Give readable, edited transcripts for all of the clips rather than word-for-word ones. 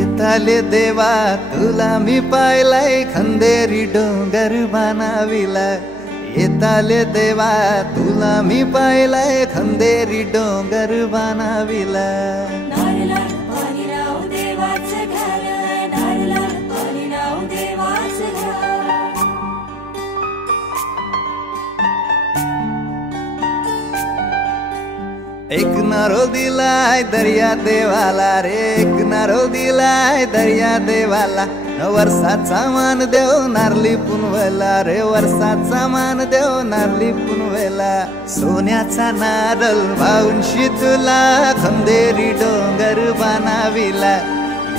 येताले देवा तुला मी पाहिलाय खंदेरी डोंगर बनाविला येताले देवा तुला मी पाहिलाय खंदेरी डोंगर बनाविला एक नारो दिलाय दर्या देवाला रे एक नारो दिलाय दर्या देवाला वर्षाचा मान देव नारली पुनवेला रे वर्षाचा मान देव नारली पुनवेला सोन्याचा नारळ वाहून तुला खंदेरी डोंगर बनाविला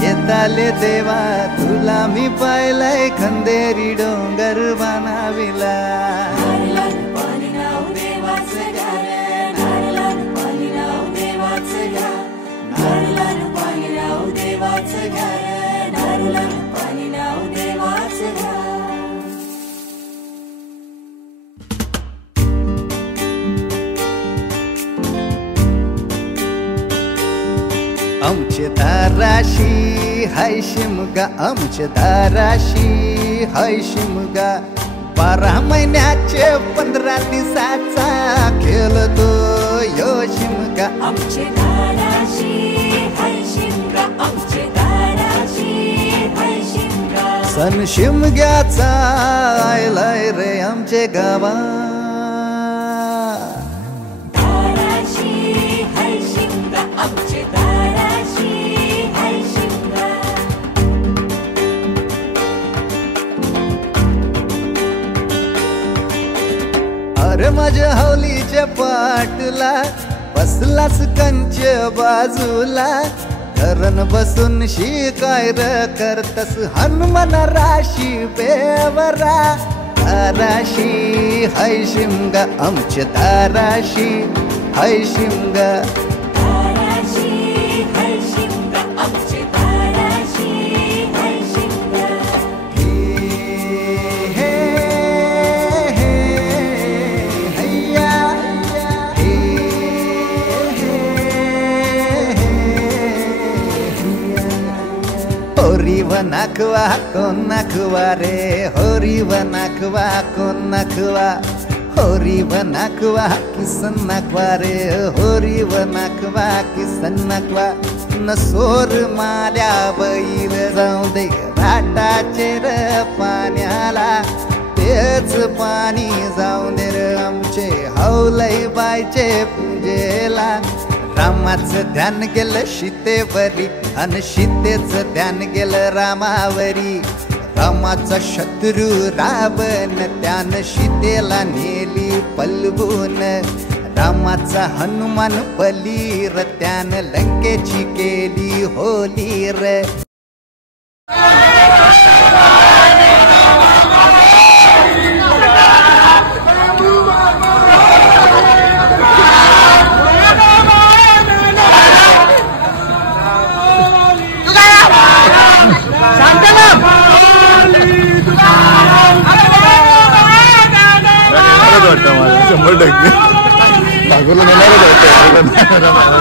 येताले देवा तुला मी पाहिलाय खंदेरी डोंगर बनाविला आमचे दाराशी हाय शिमगा आमचे दाराशी हाय शिमगा 12 महिन्याचे 15 दिवसाचा खेळतो यो शिमगा आमचे दाराशी हाय शिमगा आमचे दाराशी हाय शिमगा सण शिमग्याचा आयलाय रे आमचे गावा दाराशी हाय शिमगा आमचे दाराशी हाय शिमगा अरे माझ्या हौलीच्या पाटला बसलाच कंच बाजूला धरण बसून शिकाय र करतस हनुमान राशी बेवरा दाराशी हाय शिमगा आमच्या दाराशी हाय शिमगा दाराशी हाय शिमगा आमचे दाराशी हाय शिमगा हे हैया होरी व नाखवा कोण नाखवा रे होरी व नाखवा कोण नाखवा होरी व नाखवा किसन नाखवा रे होरी व नाखवा किसन नाखवा नसोर माल्या बैल जाऊ दे घाटाचे र पाण्याला तेच पाणी जाऊ दे र आमचे हौलई बायचे पूजेला रामाचं ध्यान गेलं सीतेवरी आणि सीतेचं ध्यान गेलं रामावरी रामाचा शत्रू रावण त्यानं सीतेला नेली पलवून रामाचा हनुमान बली र त्यानं लंकेची केली होली र मला 100%